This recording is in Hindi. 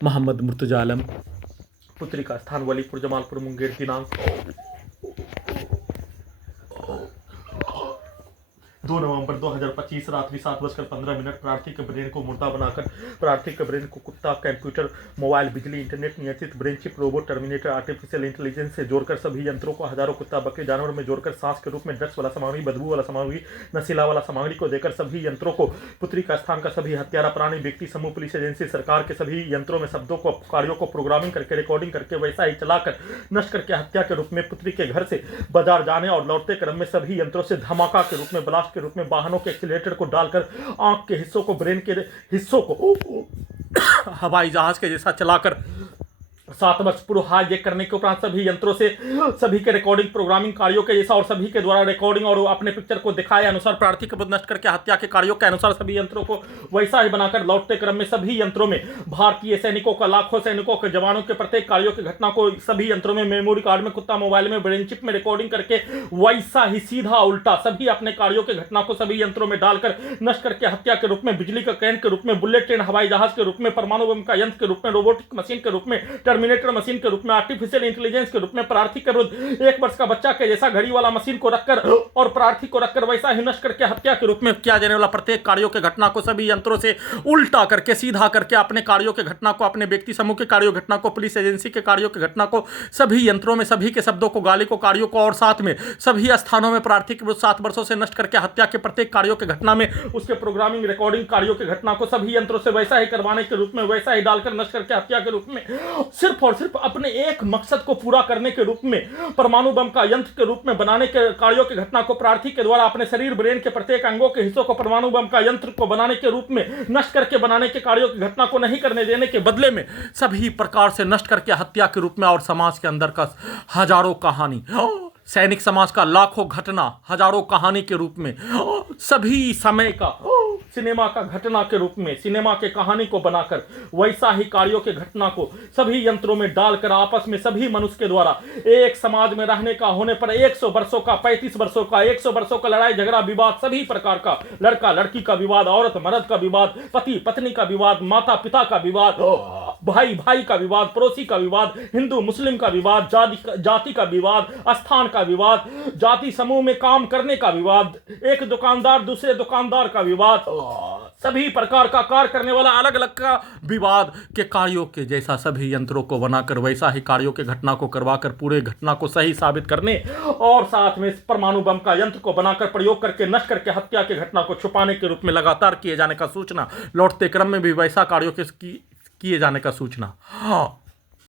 मोहम्मद मुर्तजा आलम, पुत्री का स्थान वलीपुर जमालपुर मुंगेर, दिनांक 2 नवंबर 2025 रात्रि 7:15। प्रार्थी के ब्रेन को मुर्दा बनाकर प्रार्थी के ब्रेन को कुत्ता, कंप्यूटर, मोबाइल, बिजली, इंटरनेट नियंत्रित brain chip, robot, terminator, artificial intelligence से जोड़कर सभी यंत्रों को हजारों कुत्ता, बकरी, जानवर में जोड़कर सांस के रूप में ड्रग्स वाला सामग्री, बदबू वाला सामग्री, नशीला वाला सामग्री को देकर सभी यंत्रों को पुत्री का स्थान का सभी हत्यारा प्राणी व्यक्ति समूह पुलिस एजेंसी सरकार के सभी यंत्रों में शब्दों को कार्यों को प्रोग्रामिंग करके रिकॉर्डिंग करके वैसा ही चलाकर नष्ट करके हत्या के रूप में पुत्री के घर से बाजार जाने और लौटते क्रम में सभी यंत्रों से धमाका के रूप में ब्लास्ट के रूप में वाहनों के एक्सीलरेटर को डालकर आंख के हिस्सों को ब्रेन के हिस्सों को हवाई जहाज के जैसा चलाकर 7 वर्ष पूर्व हाईजैक करने के उपरांत सभी यंत्रों से सभी के रिकॉर्डिंग प्रोग्रामिंग कार्यों के जैसा और सभी के द्वारा रिकॉर्डिंग और अपने पिक्चर को दिखाए अनुसार प्रार्थी को नष्ट करके हत्या के कार्यों के अनुसार सभी यंत्रों को वैसा ही बनाकर लौटते क्रम में सभी यंत्रों में भारतीय सैनिकों का लाखों सैनिकों के जवानों के प्रत्येक कार्यों की घटना को सभी यंत्रों में मेमोरी कार्ड में कुत्ता, मोबाइल में, ब्रेन चिप में रिकॉर्डिंग करके वैसा ही सीधा उल्टा सभी अपने कार्यों की घटना को सभी यंत्रों में डालकर नष्ट करके हत्या के रूप में, बिजली का कैन के रूप में, बुलेट ट्रेन, हवाई जहाज के रूप में, परमाणु बम का यंत्र के रूप में, रोबोटिक मशीन के रूप में, टर्मिनेटर मशीन के रूप में, आर्टिफिशियल इंटेलिजेंस के रूप में, प्रार्थी के विरुद्ध 1 वर्ष का बच्चा के जैसा घड़ी वाला मशीन को रखकर और प्रार्थी को रखकर वैसा ही नष्ट करके हत्या के रूप में किया जाने वाला प्रत्येक कार्यों के घटना को सभी यंत्रों से उल्टा करके सीधा करके अपने कार्यों के घटना को, अपने व्यक्ति समूह के कार्यों घटना को, पुलिस एजेंसी के कार्यों की घटना को, सभी यंत्रों में सभी के शब्दों को, गाली को, कार्यों को और साथ में सभी स्थानों में प्रार्थी के विरुद्ध 7 वर्षों से नष्ट करके हत्या के प्रत्येक कार्यों के घटना में उसके प्रोग्रामिंग रिकॉर्डिंग कार्यों की घटना को सभी यंत्रों से वैसा ही करवाने के रूप में वैसा ही डालकर नष्ट करके हत्या के रूप में सिर्फ और सिर्फ अपने एक मकसद को पूरा करने के रूप में परमाणु बम का यंत्र के रूप में बनाने के कार्यों की घटना को प्रार्थी के द्वारा अपने शरीर ब्रेन के प्रत्येक अंगों के हिस्सों को परमाणु बम का यंत्र को बनाने के रूप में नष्ट करके बनाने के कार्यों की घटना को नहीं करने देने के बदले में सभी प्रकार से नष्ट करके हत्या के रूप में और समाज के अंदर का हजारों कहानी, सैनिक समाज का लाखों घटना हजारों कहानी के रूप में सभी समय का सिनेमा का घटना के रूप में सिनेमा के कहानी को बनाकर वैसा ही कार्यों के घटना को सभी यंत्रों में डालकर आपस में सभी मनुष्य के द्वारा एक समाज में रहने का होने पर 100 वर्षों का, 35 वर्षों का, 100 वर्षों का लड़ाई झगड़ा विवाद, सभी प्रकार का लड़का लड़की का विवाद, औरत मर्द का विवाद, पति पत्नी का विवाद, माता पिता का विवाद, भाई भाई का विवाद, पड़ोसी का विवाद, हिंदू मुस्लिम का विवाद, जाति का विवाद, स्थान का विवाद, जाति समूह में काम करने का विवाद, एक दुकानदार दूसरे दुकानदार का विवाद, सभी प्रकार का कार्य करने वाला अलग अलग का विवाद के कार्यों के जैसा सभी यंत्रों को बनाकर वैसा ही कार्यों के घटना को करवाकर पूरे घटना को सही साबित करने और साथ में परमाणु बम का यंत्र को बनाकर प्रयोग करके नष्ट करके हत्या की घटना को छुपाने के रूप में लगातार किए जाने का सूचना, लौटते क्रम में भी वैसा कार्यों के किए जाने का सूचना। हाँ,